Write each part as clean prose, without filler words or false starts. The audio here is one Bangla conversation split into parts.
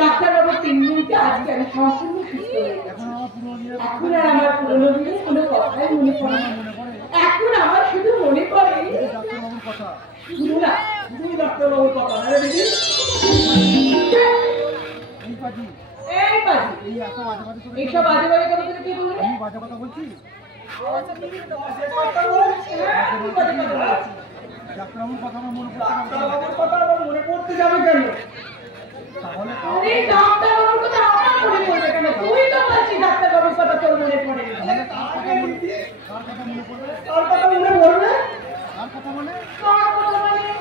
ডাক্তারবাবু 3 মিনিটে আজকে আমি সম্পূর্ণ সুস্থ হয়ে গেছি। এখন আর আমার পুরনো দিনের কোনো কথাই মনে পড়ে না। এখন আমার শুধু মনে পড়ে ডাক্তারবাবুর কথা। শুধু না, শুধু ডাক্তারবাবুর কথা না রে দিদি। এইসব বাজে বাজে কথা বলে কি বলবো? আমি বাজে কথা বলছি? ডাক্তারবাবুর কথা আমার মনে পড়তে যাবে কেন? তাহলে ডাক্তারবাবুর কথা আমার মনে পড়বে কেন? তুই তো বলছিস ডাক্তারবাবুর কথা তোর মনে পড়ে না। কার কথা মনে পড়বে? কার কথা মনে পড়বে? কার কথা বলে?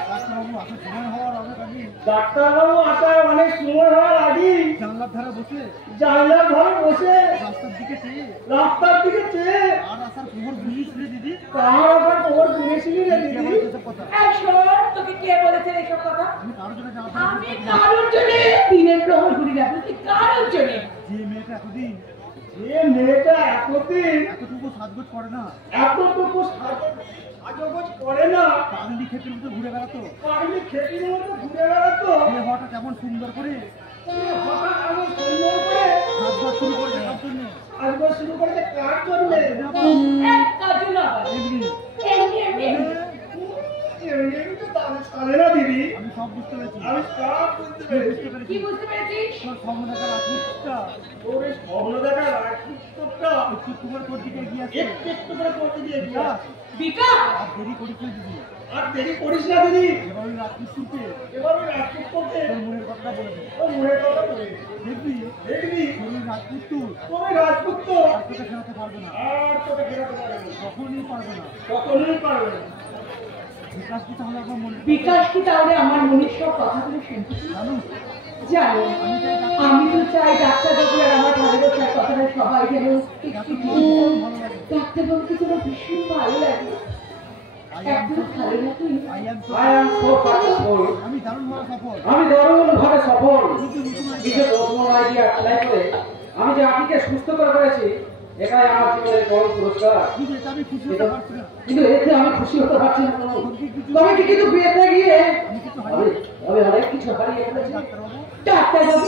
ডাক্তারবাবু আসার সময় হওয়ার আগে ডাক্তারবাবু আসার অনেক সময় হওয়ার আগে জানলার ধারে বসে রাস্তার দিকে চেয়ে আর আসার খবর বুঝিয়েছিলে দিদি? তোকে কে বলেছে এইসব কথা? আমি কারোর জন্য আমি কারোর জন্য দিনের প্রহর ঘুরি না, তুই কারোর জন্য। যে মেয়েটা এতদিন এতটুকু সাজগোজ করে না, পাগলি খেপির মতো ঘুরে বেড়াতো, সে হঠাৎ কেমন সুন্দর করে সাজগোজ শুরু করেছে কার জন্য? দিদি আমি সব বুঝতে পেরেছি। কি বুঝতে পেরেছিস? স্বপ্ন দেখার রাজপুতটা একটু তোমার তোর দিকে এগিয়ে আসছে, বিকাশ আর দেরি করিস না দিদি, এবার ওই রাজপুতকে তোর মনের কথা বলে দে। দেখবি তোর রাজপুত তো আর তোকে ফেরাতে পারবে না, কখনোই পারবে না। বিকাশ কি তাহলে আমার মনের সব কথাগুলো শুনতে জানো? আমি তো চাই ডাক্তারবাবু আর আমার ভালোবাসার কথাটা সবাই যেন ডাক্তারবাবুকে যেন ভীষণ ভালো লাগে। একদম ভালো লাগে। আমি দারুণভাবে সফল। কিছু নতুন আইডিয়া অ্যাপ্লাই করে আমি যে আপিকে সুস্থ করে ফেলেছি, এটাই আমার জীবনের বড় পুরস্কার। কিন্তু এতে আমি খুশি হতে পারছি না। তবে কি কিন্তু বিয়েতে গিয়ে আমি অনেক কিছু হারিয়ে ফেলেছি। ডাক্তারবাবু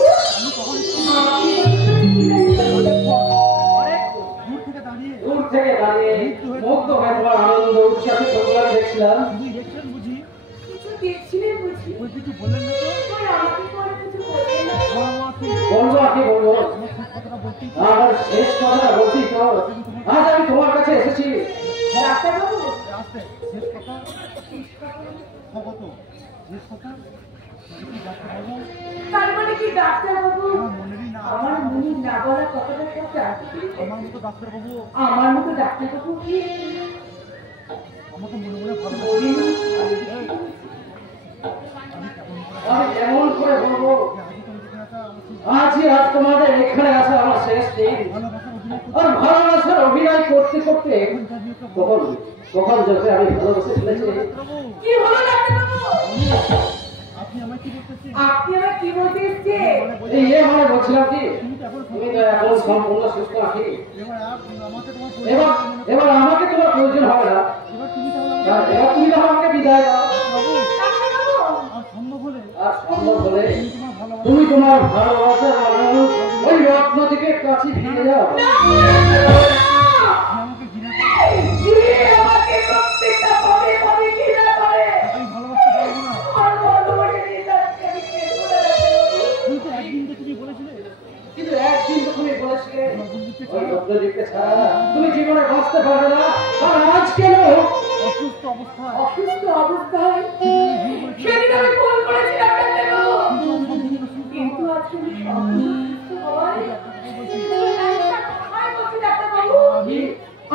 দূর থেকে দাঁড়িয়ে মুগ্ধ হয়ে তোমার আনন্দ উৎসাহে সবগুলো দেখছিলাম। কিছু দেখছিলেন বুঝি? কিছু বললেন না তো? আমাকে করে কিছু বললেন না? বলবো আর কি বলবো, আমার শেষ কথাটা বলছি তো। আজ আমি তোমার কাছে এসেছি ডাক্তারবাবু শেষ কথা তার মানে কি ডাক্তারবাবু আমার মনে না বলা কথাটা সব জানতে পেরেছে? আমার মতো ডাক্তারবাবু কি আমাকে মনে মনে ভালো আমি কেমন করে বলবো, আজ তোমাদের এখানে আসা আমার শেষ দিন। আর ভালোবাসার অভিনয় করতে করতে কখন যাতে আমি ভালোবেসে ফেলেছি। কি হলো ডাক্তারবাবু? আপনি আমায় কি বলতেছেন? আপনি আমার কি বলতে এসেছেন? এই মানে বলছিলাম কি তুমি তো এখন সম্পূর্ণ সুস্থ আছি। এবার আমাকে তোমার প্রয়োজন হবে না। এবার তুমি তাহলে আমাকে বিদায় দাও। আর সম্ভব হলে তুমি তোমার ভালোবাসার মানুষ ওই রত্নদ্বীপের কাছে ফিরে যাও। কিন্তু একদিন তো তুমি বলেছিলে ওই রত্নদ্বীপকে ছাড়া তুমি জীবনে বাঁচতে পারবে না। আর আজ কেন অসুস্থ অবস্থায় সেদিন আমি ফোন করেছি ডাক্তারবাবু, কিন্তু আজকে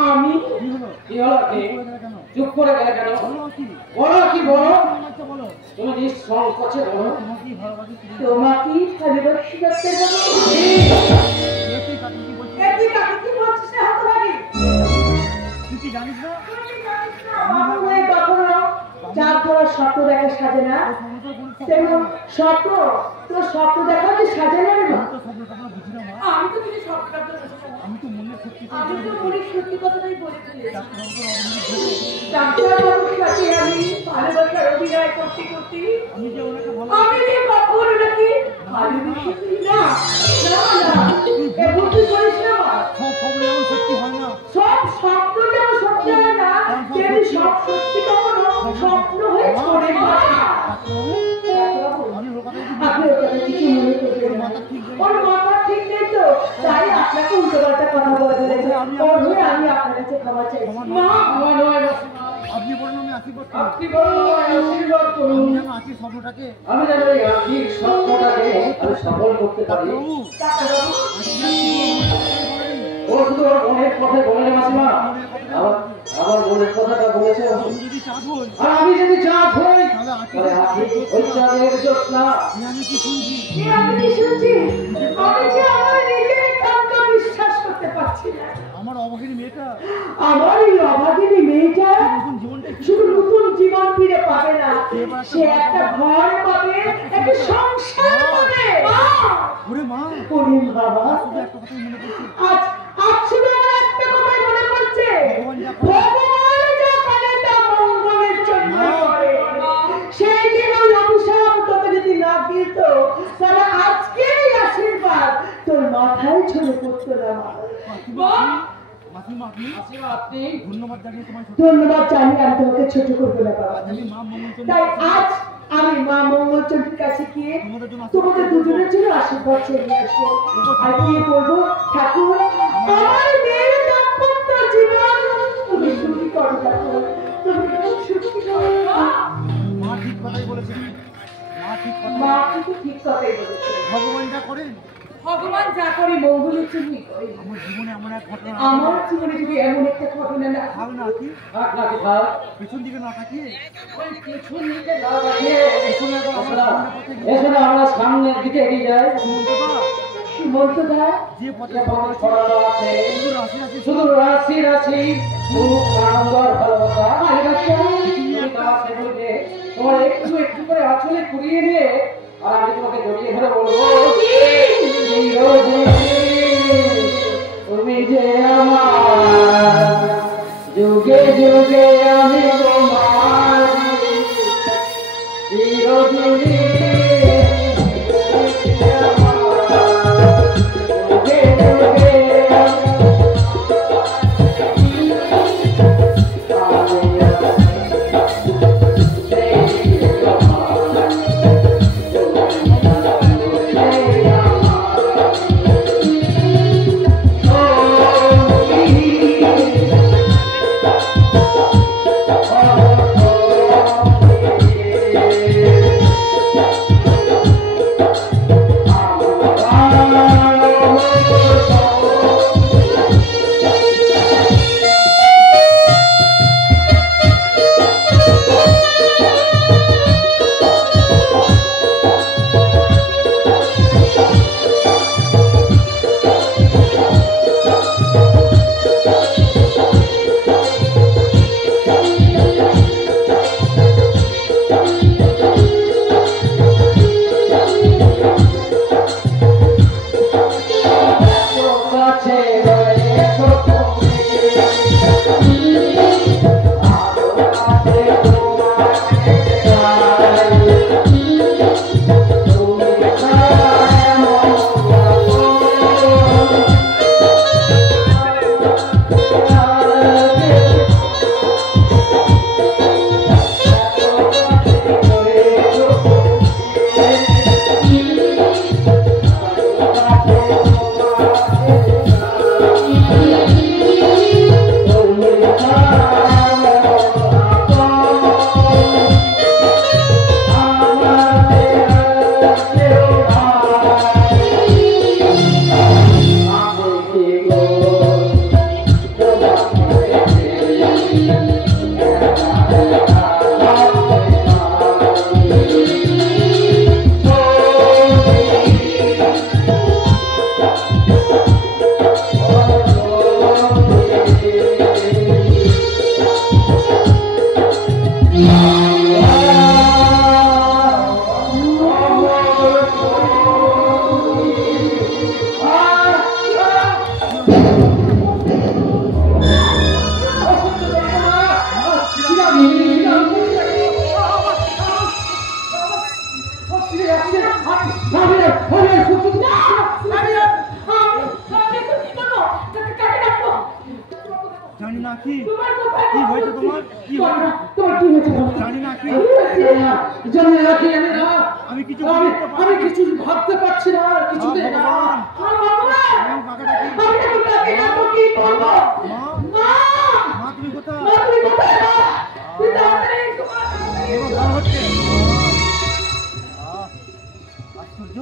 আমি কি হলো? চুপ করে গেলে কেন? বলো কি বলো, তুমি নিঃসংকোচে বলো। তোমাকেই ভালোবাসি ডাক্তারবাবু। কি বলছিস না হতভাগী? জানিস না যার ধরা স্বপ্ন দেখা সাজে না, তেমন স্বপ্ন তো স্বপ্ন দেখা যে সাজে না রে। আমি তো কিছু আমি তো মনে সত্যি কথাটাই বলে ফেলেছি। ডাক্তারবাবুর সাথে আমি ভালোবাসার অভিনয় করতে আমি যে কখনো ভালোবেসে তুই না না না এমন তুই করিস না মা। সব খবর এমন সত্যি হয় না। সব স্বপ্ন যেমন সত্যি হয় না তেমনি সব সত্যি কখনো স্বপ্ন হয়ে ছড়ে মাথা। আমি ওর কথা আপনি ওর কথা কিছু মনে করবেন না। ওর মাথা ঠিক নেই তো তাই আপনাকে উল্টোপাল্টা কথা বলে ফেলেছে। ওর হয়ে আমি আপনার কাছে ক্ষমা চাই। মা আমার নয় মাসিমা। আপনি বলুন আমি আশীর্বাদ করি। আপনি বলুন আমায় আশীর্বাদ করুন। আমি যেন আশীর স্বপ্নটাকে আমি যেন এই আর্থিক স্বপ্নটাকে আমি সফল করতে পারি। প্রভু ডাক্তারবাবু ও শুধু ওর মনের কথা বলে না মাসিমা, আমার মনের কথাটা বলেছে। আমি যদি চাঁদ হই আর আমি যদি চাঁদ হই তাহলে তাহলে ওই চাঁদের জ্যোৎস্না আমি কি শুনছি? আমি কি শুনছি? আমি যে আমার নিজের কানকে বিশ্বাস করতে পারছি না। আমার অভাগিনী মেয়েটা আমার এই অভাগিনী মেয়েটা নতুন জীবনটা শুধু নতুন জীবন ফিরে পাবে না, সে একটা ঘর পাবে, একটা সংসার পাবে। ওরে মা ওরে বাবা, শুধু একটা কথাই মনে পড়ছে। আজ আজ শুধু আমার একটা কথাই মনে পড়ছে, ভগবান যা করে তা মঙ্গলের জন্য করে। সেই দিন ওই অভিশাপ তোকে যদি না দিত তাহলে আজকের আশীর্বাদ তোর মাথায় ছড়ে পড়তো না। মাসিমা আপনি মাসিমা আপনি ধন্যবাদ জানিয়ে তোমায় ধন্যবাদ জানি আমি তোমাকে ছোট করবো না বাবা। আমি মা মঙ্গলচন্দ্র তাই আজ আমি মা মঙ্গলচন্দ্রের কাছে গিয়ে তোমাদের দুজনের জন্য আশীর্বাদ চেয়ে নিয়ে আসবো। আর গিয়ে বলবো, ঠাকুর আমার মেয়ের দাম্পত্য জীবন তুমি সুখী করো, ঠাকুর তুমি সুখী করো। মা ঠিক কথাই বলেছেন। মা ঠিক কথা মা কিন্তু ঠিক কথাই বলেছে। ভগবান যা করেন ভগবান যা করে মঙ্গলের জন্যই করে। আমার জীবনে এমন এক ঘটনা আমার জীবনে যদি এমন একটা ঘটনা না থাক না কি থাক নাকি থাক, পেছন দিকে না তাকিয়ে ওই পেছন দিকে না তাকিয়ে পেছনে একবার আমার সামনে পথে গিয়ে এসো না আমরা সামনের দিকে এগিয়ে যাই। সুমন্তদা, সুমন্ত দা যে পথে যে পথে ছড়ানো আছে শুধু রাশি রাশি শুধু রাশি রাশি সুখ আনন্দ আর ভালোবাসা। ভালোবাসা তুমি তার সেগুলোকে তোমার একটু একটু করে আঁচলে কুড়িয়ে নিয়ে আর আমি তোমাকে জড়িয়ে ধরে বলবো, চিরদিন তুমি যে আমার, যুগে যুগে আমি তোমার, চিরদিন যুগে যুগে যাচ্ছে আমি সুস্থ জানি না কি কি হয়েছে তোমার কি হয়েছে তোমার কি হয়েছে জানি না কি জানি না কি আমি কিছু আমি কিছু ভাবতে পারছি না কিছুতে না মা তুমি কোথায় আশ্চর্য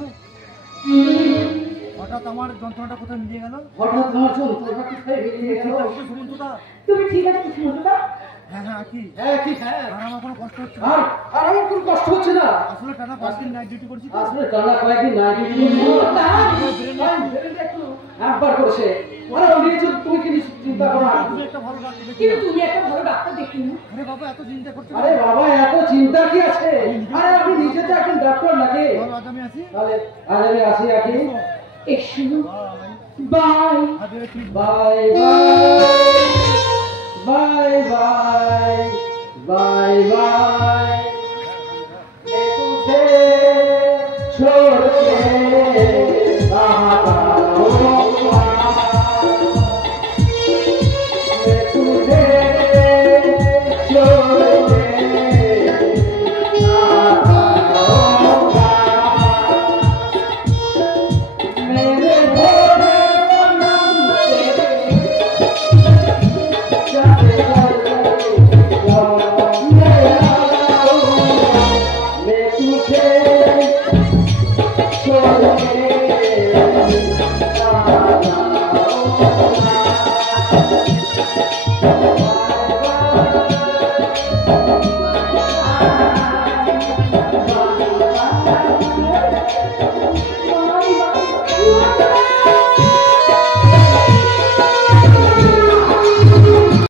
হঠাৎ আমার যন্ত্রণাটা কোথায় মিলিয়ে গেল হঠাৎ আমার যন্ত্রণাটা কোথায় মিলিয়ে গেল সুমন্তদা তুমি ঠিক আছে সুমন্তদা? হ্যাঁ কি হ্যাঁ আর আমার কোনো কষ্ট হচ্ছে না আর আমার কোনো কষ্ট হচ্ছে না আসলে টানা 5 দিন নাইট ডিউটি করছি আসলে টানা কয়েকদিন নাইট ডিউটি একবার করেছে আরে আমি তুমি কি চিন্তা করো না তুমি একটা ভালো ডাক্তার দেখি কিন্তু তুমি একটা ভালো ডাক্তার দেখি না। আরে বাবা এত চিন্তা করছো আরে বাবা এত চিন্তা কি আছে আরে আমি নিজে তো একজন ডাক্তার নাকি ভালো আজ আমি আসি তাহলে আজ আমি আসি আকি এসো বাই আজকে ঠিক bye bye bye bye bye मैं तुझे छोड़ के कहाँ जाऊँगा मैं तुझे छोड़ के कहाँ जाऊँगा मेरे भोले सनम तेरे